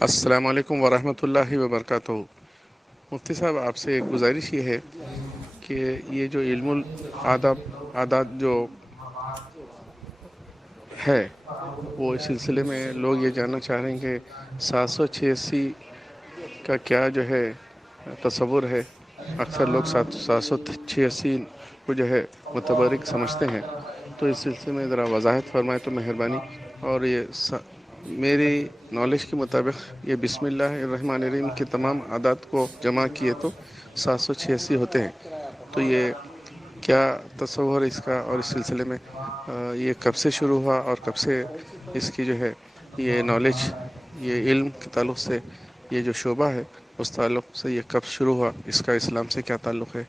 السلام علیکم ورحمۃ اللہ وبرکاتہ۔ مفتی صاحب، آپ سے ایک گزارش یہ ہے کہ یہ جو علم الاداب عادات جو ہے، وہ اس سلسلے میں لوگ یہ جاننا چاہ رہے ہیں کہ 786 کا کیا جو ہے تصور ہے۔ اکثر لوگ 786 کو جو ہے متبرک سمجھتے ہیں، تو اس سلسلے میں ذرا وضاحت فرمائے تو مہربانی۔ اور یہ میری نالج کے مطابق یہ بسم اللہ الرحمن الرحیم کے تمام عادات کو جمع کیے تو 786 ہوتے ہیں، تو یہ کیا تصور ہے اس کا، اور اس سلسلے میں یہ کب سے شروع ہوا اور کب سے اس کی جو ہے یہ نالج، یہ علم کے تعلق سے یہ جو شعبہ ہے اس تعلق سے یہ کب شروع ہوا، اس کا اسلام سے کیا تعلق ہے،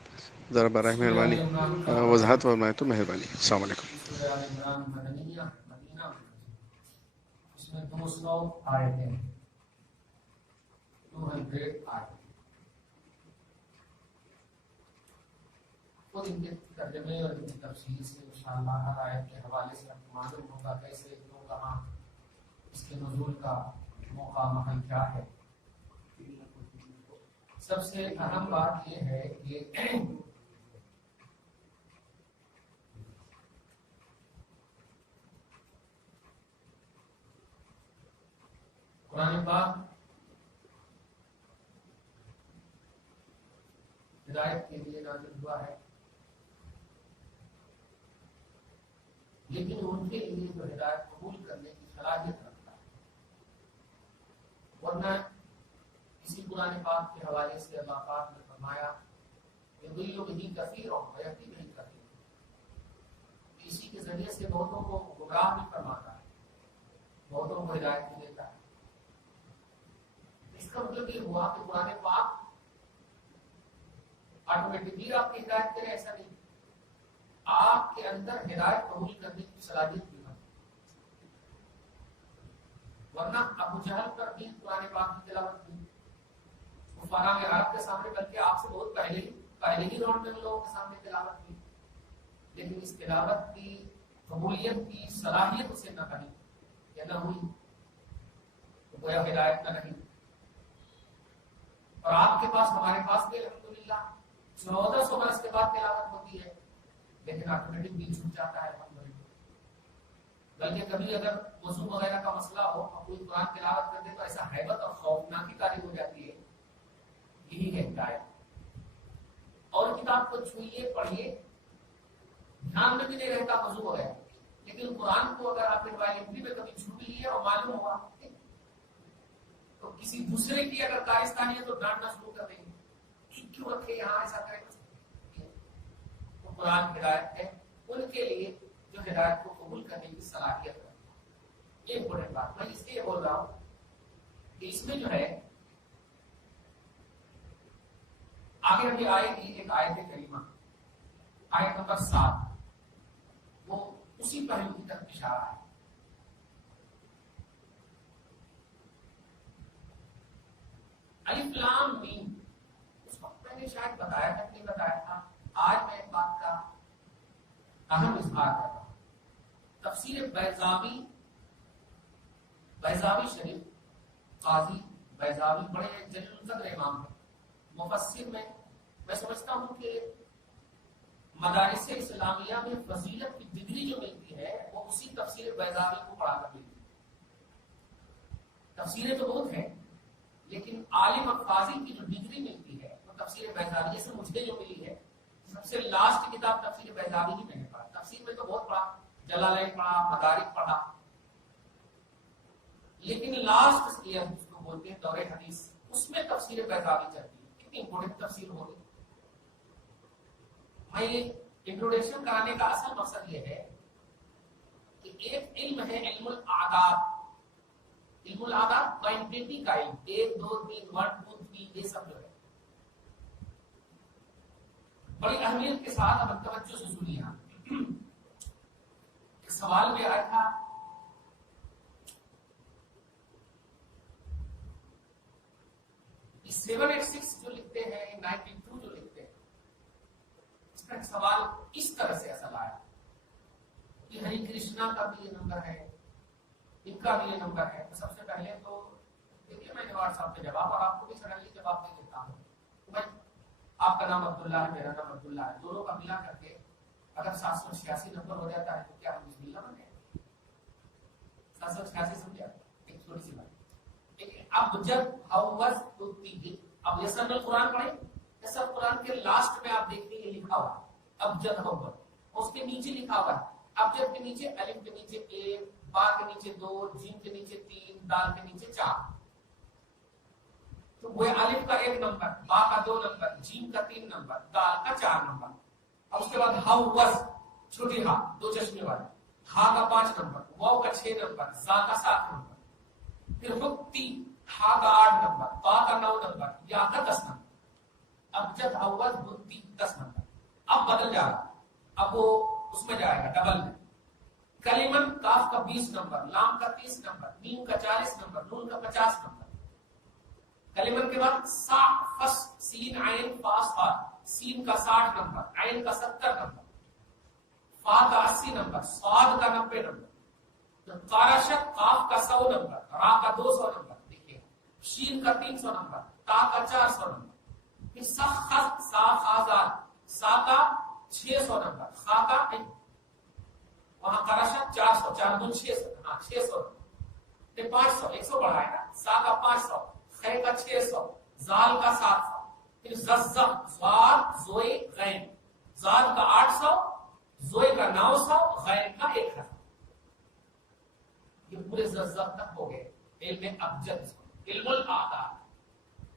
ذرا برائے مہربانی وضاحت فرمائے تو مہربانی۔ السلام علیکم۔ اس میں 200 آیتیں ہیں، 200 آیتیں، خود ان کے ترجمے اور ان کی تفصیل سے انشاءاللہ ہر آیت کے حوالے سے آپ کو معلوم ہوگا کیسے کیوں کہاں اس کے نزول کا موقع محل کیا ہے۔ سب سے اہم بات یہ ہے کہ قرآن پاک ہدایت کے لیے نازل ہوا ہے، لیکن ان کے لیے جو ہدایت قبول کرنے کی صلاحیت رکھتا ہے، ورنہ اسی قرآن پاک کے حوالے سے اللہ پاک نے فرمایا کہ یضل بہ کثیر ویہدی بہ کثیر، اسی کے ذریعے سے بہتوں کو گمراہ بھی فرماتا ہے، بہتوں کو ہدایت بھی دیتا ہے۔ اس کا مطلب یہ ہوا کہ قرآن پاک آٹومیٹکلی آپ کی ہدایت کرے، ایسا نہیں، آپ کے اندر ہدایت قبول کرنے کی صلاحیت بھی ہے، ورنہ ابو جہل پر بھی قرآن پاک کی تلاوت کی، کفارہ میں عرب کے سامنے، بلکہ آپ سے بہت پہلے ہی راؤنڈ میں لوگوں کے سامنے تلاوت کی، لیکن اس تلاوت کی قبولیت کی صلاحیت اسے نہ کہی یا نہ ہوئی، تو گویا ہدایت نہ نہیں۔ اور آپ کے پاس، ہمارے پاس بھی الحمدللہ 1400 برس کے بعد تلاوت ہوتی ہے، لیکن آٹومیٹک بھی چھوٹ جاتا ہے الحمدللہ۔ بلکہ کبھی اگر وضو وغیرہ کا مسئلہ ہو اور کوئی قرآن تلاوت کرتے تو ایسا حیبت اور خوفناکی طاری ہو جاتی ہے، یہی ہے ہدایت۔ اور کتاب کو چھوئیے، پڑھیے، دھیان میں بھی نہیں رہتا وضو وغیرہ، لیکن قرآن کو اگر آپ نے وائلنٹری میں کبھی چھو بھی لیا اور معلوم ہوا تو کسی دوسرے کی اگر کارستانی ہے تو ڈانٹنا شروع کر دیں گے، کیوں رکھے یہاں، ایسا کریں۔ تو قرآن ہدایت ہے ان کے لیے جو ہدایت کو قبول کرنے کی صلاحیت ہے۔ یہ امپورٹنٹ بات میں اس لیے بول رہا ہوں کہ اس میں جو ہے آگے ابھی آئے گی ایک آیت کریمہ، آیت نمبر 7، وہ اسی پہلو کی طرف اشارہ ہے۔ الف لام میم، اس وقت میں نے شاید بتایا تھا، نہیں بتایا تھا، آج میں ایک بات کا اہم اظہار کر رہا ہوں۔ تفسیر بیضاوی شریف، قاضی بیضاوی بڑے جلیل القدر امام ہیں، مفسر میں سمجھتا ہوں کہ مدارس اسلامیہ میں فضیلت کی ڈگری جو ملتی ہے وہ اسی تفسیر بیضاوی کو پڑھا کر ملتی ہے۔ تفسیریں تو بہت ہیں، لیکن عالم اور قاضی کی جو ڈگری ملتی ہے وہ تفسیر بیضاوی سے مجھے جو ملی ہے۔ سب سے لاسٹ کتاب تفسیر بیضاوی ہی میں نے پڑھا، تفسیر میں تو بہت پڑھا، جلالین پڑھا، مدارک پڑھا، لیکن لاسٹ ایئر جس کو بولتے ہیں دور حدیث، اس میں تفسیر بیضاوی چلتی ہے۔ کتنی امپورٹنٹ تفسیر ہوگی۔ میں یہ انٹروڈکشن کرانے کا اصل مقصد یہ ہے کہ ایک علم ہے علم العادات، علم العادات کوانٹیٹی کا علم، 1 2 3 1 2 3 یہ سب جو ہے بڑی اہمیت کے ساتھ اب توجہ سے سنیے۔ ایک سوال میں آیا تھا، اس 786 جو لکھتے ہیں، 92 جو لکھتے ہیں، اس کا ایک سوال اس طرح سے اصل آیا کہ ہری کرشنا کا بھی یہ نمبر ہے، ان کا بھی یہ نمبر ہے۔ تو سب سے پہلے تو دیکھیے، میں واٹس ایپ پہ جواب، اور آپ کو بھی سڈنلی جواب دے دیتا ہوں کہ بھائی آپ کا نام عبداللہ ہے، میرا نام عبداللہ ہے، دونوں کا ملا کر کے اگر 786 نمبر ہو جاتا ہے تو کیا ہم بسم اللہ بن گئے؟ 786 سمجھا؟ ایک چھوٹی سی بات۔ ابجد حوض تطیب، اب یسر القرآن پڑھیں، یسر قرآن کے لاسٹ میں آپ دیکھیں یہ لکھا ہوا ابجد حوض، اس کے نیچے لکھا ہوا ہے ابجد کے نیچے الف کے نیچے 1، با کے نیچے 2، جیم کے نیچے 3، دال کے نیچے 4۔ تو وہ الف کا 1 نمبر، با کا 2 نمبر، جیم کا 3 نمبر، دال کا 4 نمبر۔ اب اس کے بعد حوض چھوٹی ہا 2 چشمے والا، ہا کا 5 نمبر، واو کا 6 نمبر، زا کا 7 نمبر، پھر حتی ہا کا 8 نمبر، با کا 9 نمبر، یا کا 10 نمبر۔ ابجد حوض حتی 10 نمبر۔ اب بدل جا رہا، اب وہ اس میں جائے گا ڈبل میں۔ کلمن کاف کا 20 نمبر، لام کا 30 نمبر، میم کا 40 نمبر، نون کا 50 نمبر۔ کلمن کے بعد سا فس سین عین فا صاد، سین کا 60 نمبر، عین کا 70 نمبر، فا کا 80 نمبر، صاد کا 90 نمبر، قارشت قاف کا 100 نمبر، را کا 200 نمبر، دیکھیے شین کا 300 نمبر، تا کا 400 نمبر، پھر سخت سا خازاد، سا کا 600 نمبر، خا کا وہاں قراشت 400، 4 دن 600، ہاں 600، پھر 500، 100 بڑھائے گا، سا کا 500، خے کا 600، زال کا 700، پھر ززق زواد زوئی غین، زال کا 800، زوئی کا 900، غین کا 1000۔ یہ پورے ززق تک ہو گئے علم ابجد، علم الاعداد،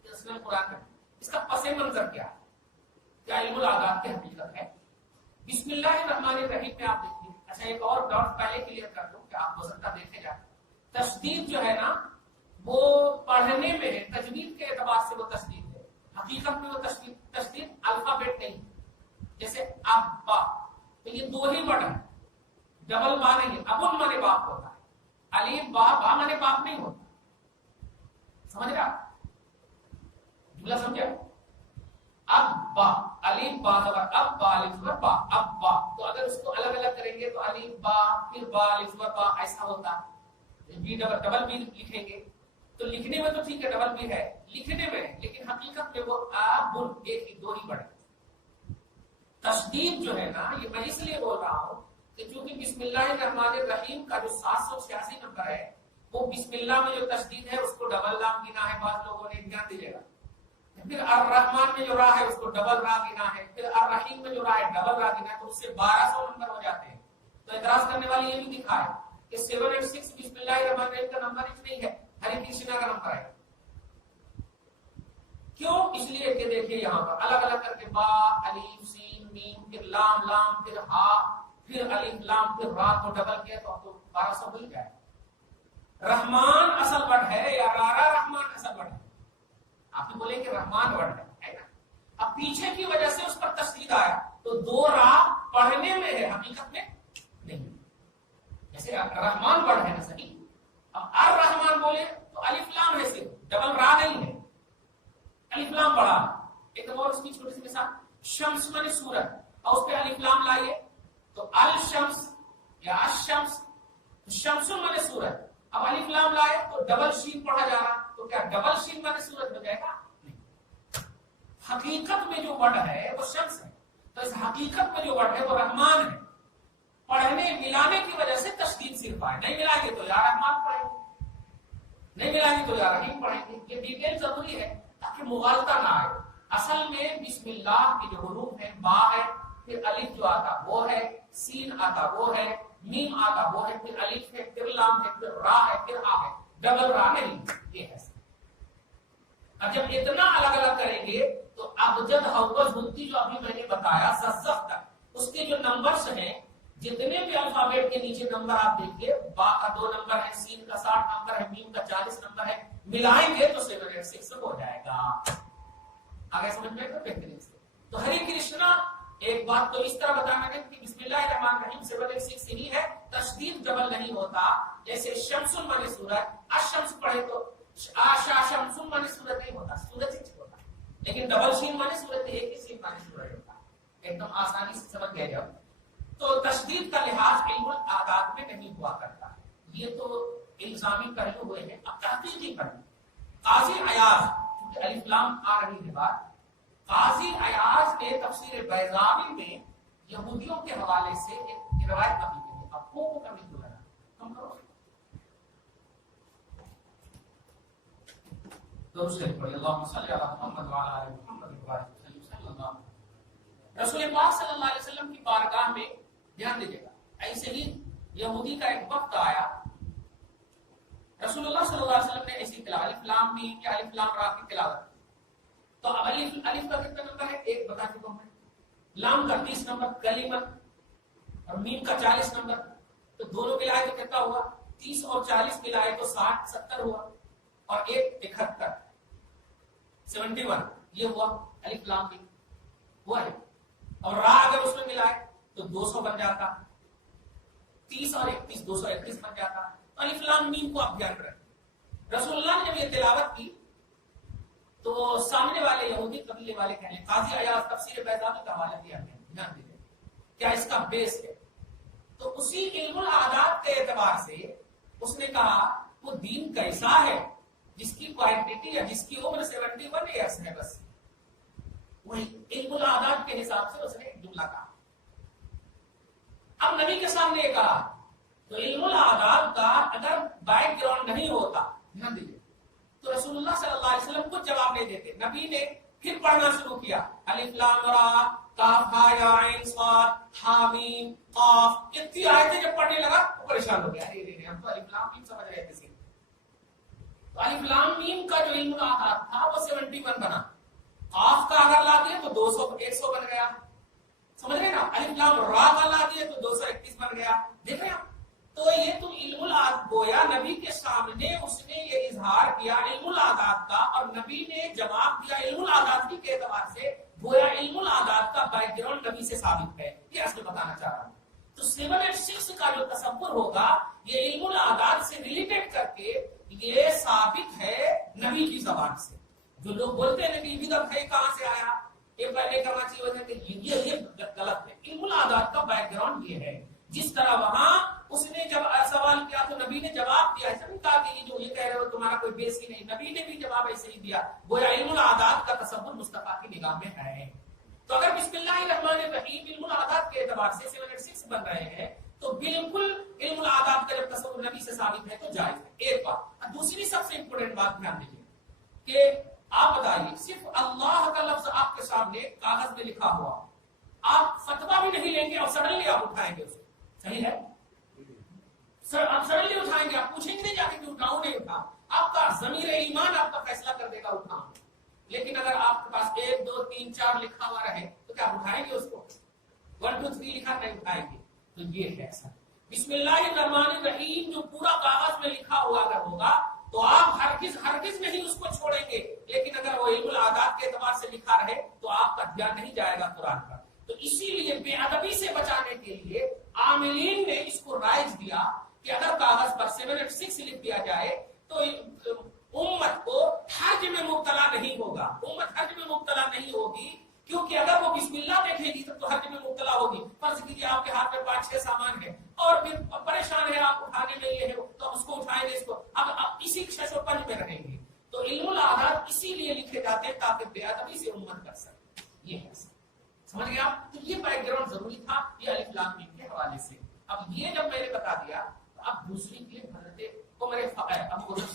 اس میں قرآن میں اس کا پس منظر کیا ہے، کیا علم الاعداد کی حقیقت ہے؟ بسم اللہ الرحمن الرحیم میں آپ دیکھیے۔ اچھا ایک اور ڈاٹ پہلے کلیئر کر دوں کہ آپ ہو سکتا دیکھے جائے، تشدید جو ہے نا وہ پڑھنے میں ہے، تجوید کے اعتبار سے وہ تشدید ہے، حقیقت میں وہ تشدید الفابیٹ نہیں، جیسے ابا تو یہ 2 ہی ورڈ ہے، ڈبل با نہیں ہے، ابن مانے باپ ہوتا ہے، الف با با مانے باپ نہیں ہوتا، سمجھ رہا جملہ سمجھا؟ ابا الف با زبر اب با الف زبر با ابا، تو اگر اس کو الگ الگ کریں گے تو الف با پھر با الف زبر با ایسا ہوتا ہے، بی ڈبل بی لکھیں گے تو لکھنے میں تو ٹھیک ہے ڈبل بی ہے لکھنے میں، لیکن حقیقت میں وہ ابن ایک ہی 2 ہی بڑے۔ تشدید جو ہے نا یہ میں اس لیے بول رہا ہوں کہ چونکہ بسم اللہ الرحمن الرحیم کا جو 786 نمبر ہے وہ بسم اللہ میں جو تشدید ہے اس کو ڈبل لام گنا ہے، بعض لوگوں نے دھیان دیجیے گا، پھر الرحمن میں جو را ہے اس کو ڈبل را گنا ہے، پھر الرحیم میں جو را ہے ڈبل را گنا ہے، تو اس سے 1200 نمبر ہو جاتے ہیں۔ تو اعتراض کرنے والی یہ بھی دکھا ہے کہ 786 بسم اللہ الرحمن الرحیم کا نمبر اس نہیں ہے، ہری کرشنا کا نمبر ہے۔ کیوں؟ اس لیے کہ دیکھیے یہاں پر الگ الگ کر کے با الف سین میم پھر لام لام پھر ہا پھر الف لام پھر را کو ڈبل کیا تو آپ کو 1200 مل جائے۔ رحمان اصل ورڈ ہے یا رارا رحمان اصل ورڈ ہے؟ آپ نے بولے کہ رحمان ورڈ ہے نا، اب پیچھے کی وجہ سے اس پر تشدید آیا تو 2 را پڑھنے میں ہے، حقیقت میں نہیں، جیسے رحمان ورڈ ہے نا صحیح، اب الرحمان بولے تو الف لام ہے صرف، ڈبل را نہیں ہے، الف لام پڑھا۔ ایک اور اس کی چھوٹی سی مثال، شمس مانے سورج، اور اس پہ الف لام لائیے تو الشمس یا الشمس، شمس مانے سورج، اب الف لام لائے تو ڈبل شین پڑھا جا رہا، تو کیا ڈبل شین مانے سورج ہو جائے گا؟ نہیں، حقیقت میں جو ورڈ ہے وہ شمس ہے، تو اس حقیقت میں جو ورڈ ہے وہ رحمان ہے، پڑھنے ملانے کی وجہ سے تشدید صرف آئے، نہیں ملائیں گے تو یا رحمان پڑھیں گے، نہیں ملائیں گے تو یا رحیم پڑھیں گے۔ یہ ڈیٹیل ضروری ہے تاکہ مغالطہ نہ آئے۔ اصل میں بسم اللہ کی جو حروف ہے با ہے، پھر الف جو آتا وہ ہے، سین آتا وہ ہے، میم آتا وہ ہے، پھر الف ہے، پھر لام ہے، پھر را ہے، پھر آ ہے، ڈبل را نہیں، یہ ہے۔ اب جب اتنا الگ الگ کریں گے تو ابجد حوض ہنتی جو ابھی میں نے بتایا ززق تک اس کے جو نمبرز ہیں، جتنے بھی الفابیٹ کے نیچے نمبر آپ دیکھیے، با کا 2 نمبر ہے، سین کا 60 نمبر ہے، میم کا 40 نمبر ہے، ملائیں گے تو 786 ہو جائے گا۔ آگے سمجھ میں بہترین سے تو ہری کرشنا ایک بات تو اس طرح بتانا ہے کہ بسم اللہ الرحمن الرحیم 786 ہی ہے، تشدید ڈبل نہیں ہوتا، جیسے شمس مانے سورج، الشمس پڑھے تو آشا شمس مانے سورج نہیں ہوتا، سورج ہی ہوتا، لیکن ڈبل شین مانے سورج ایک ہی شین مانے سورج ہوتا، ایک دم آسانی سے سمجھ گئے جب۔ تو تشدید کا لحاظ علم الاعداد میں نہیں ہوا کرتا، یہ تو الزامی پہلو ہوئے ہیں، اب تحقیقی پہلو قاضی عیاض، کیونکہ الف لام آ رہی ہے بات، قاضی عیاض نے تفسیر بیضاوی میں یہودیوں کے حوالے سے ایک روایت نقل کی ہے. اب کو کمی کیوں لگا کم کرو دوسرے پڑھیں اللہم صلی علی محمد وعلی آل محمد وبارک وسلم صلی اللہ علیہ وسلم. رسول پاک صلی اللہ علیہ وسلم کی بارگاہ میں دھیان دیجیے گا ایسے ہی یہودی کا ایک وقت آیا، رسول اللہ صلی اللہ علیہ وسلم نے ایسی تلاوت الف لام میم یا الف لام را کی تلاوت. تو اب الف کا کتنا نمبر ہے؟ ایک بتا چکا ہوں میں. لام کا 30 نمبر کلمت اور میم کا 40 نمبر، تو دونوں ملائے تو کتنا ہوا؟ 30 اور 40 ملائے تو 60 70 ہوا، اور ایک 71 71 یہ ہوا الف لام میم ہوا ہے. اور را اگر اس میں ملائے تو 200 بن جاتا، 30 اور 31 231 بن جاتا. الف لام میم کو آپ دھیان رکھیں. رسول اللہ نے جب یہ تلاوت کی تو سامنے والے یہودی قبیلے والے کہنے، قاضی عیاض تفسیر بیضاوی کا حوالہ دیا ہے، دھیان دیجیے کیا اس کا بیس ہے. تو اسی علم العادات کے اعتبار سے اس نے کہا وہ دین کیسا ہے جس کی کوانٹٹی یا جس کی عمر 71 ایئرس ہے، بس وہی علم العادات کے حساب سے اس نے ایک جملہ کہا. اب نبی کے سامنے کہا تو علم العادات کا اگر بیک گراؤنڈ نہیں ہوتا، دھیان دیجیے، تو رسول اللہ صلی اللہ علیہ وسلم کچھ جواب نہیں دیتے. نبی نے پھر پڑھنا شروع کیا، الف لام را کاف ہا یا عین صاد حا میم قاف. اتنی آیتیں جب پڑھنے لگا وہ پریشان ہو گیا، ارے ہم تو الف لام میم سمجھ رہے تھے. تو الف لام میم کا جو علم العادات تھا وہ 71 بنا. قاف کا اگر لا دیے تو 100 بن گیا، سمجھ رہے نا. الف لام را کا لا دیے تو 231 بن گیا. دیکھ رہے ہیں؟ تو یہ تو علم العادات گویا نبی کے سامنے اس نے یہ اظہار کیا علم العادات کا، اور نبی نے جواب دیا علم العادات کے اعتبار سے، گویا علم العادات کا بیک گراؤنڈ نبی سے ثابت ہے. یہ اصل بتانا چاہ رہا ہوں. تو 786 کا جو تصور ہوگا یہ علم العادات سے ریلیٹڈ کر کے یہ ثابت ہے نبی کی زبان سے. جو لوگ بولتے ہیں کہ بدعت ہے کہاں سے آیا، یہ پہلے کرنا چاہیے وجہ کہ یہ غلط ہے. علم العادات کا بیک گراؤنڈ یہ ہے. جس طرح وہاں اس نے جب سوال کیا تو نبی نے جواب دیا، ایسا نہیں کہا کہ یہ جو یہ کہہ رہے ہو تمہارا کوئی بیس ہی نہیں، نبی نے بھی جواب ایسے ہی دیا. گویا علم العادات کا تصور مصطفیٰ کی نگاہ میں ہے. تو اگر بسم اللہ الرحمن الرحیم علم العادات کے اعتبار سے 706 بن رہے ہیں تو بالکل علم العادات کا جب تصور نبی سے ثابت ہے تو جائز ہے. ایک بات. دوسری سب سے امپورٹنٹ بات دھیان دیجیے کہ آپ بتائیے صرف اللہ کا لفظ آپ کے سامنے کاغذ میں لکھا ہوا، آپ فتویٰ بھی نہیں لیں گے اور سڈنلی آپ اٹھائیں گے اسے، صحیح ہے سر؟ آپ سڈنلی اٹھائیں گے، آپ پوچھیں گے نہیں جا کے کہ اٹھاؤں نہیں اٹھا. آپ کا ضمیر ایمان آپ کا فیصلہ کر دے گا اٹھاؤں. لیکن اگر آپ کے پاس 1 2 3 4 لکھا ہوا رہے تو کیا اٹھائیں گے اس کو؟ 1 2 3 لکھا نہیں اٹھائیں گے. تو یہ ہے ایسا. بسم اللہ الرحمن الرحیم جو پورا کاغذ میں لکھا ہوا اگر ہوگا تو آپ ہرگز نہیں اس کو چھوڑیں گے. لیکن اگر وہ علم العادات کے اعتبار سے لکھا رہے تو آپ کا دھیان نہیں جائے گا قرآن پر. تو اسی لیے بے ادبی سے بچانے کے لیے عاملین نے اس کو رائج دیا کہ اگر کاغذ پر 786 لکھ دیا جائے تو امت کو حرج میں مبتلا نہیں ہوگا. امت حرج میں مبتلا نہیں ہوگی کیونکہ اگر وہ بسم اللہ دیکھے گی تو حرج میں مبتلا ہوگی. فرض کیجیے آپ کے ہاتھ میں 5 6 سامان ہے اور پھر پریشان ہے آپ اٹھانے میں یہ ہے تو اس کو اٹھائیں گے، اس کو اب اسی شش و پنج میں رہیں گے. تو علم العادات اسی لیے لکھے جاتے ہیں تاکہ بے ادبی سے امت کر سکے. یہ ہے سمجھ گئے آپ؟ تو یہ بیک گراؤنڈ ضروری تھا یہ الف لام میم کے حوالے سے. اب یہ جب میں نے بتا دیا تو اب دوسری کی حضرت عمر ابو بکر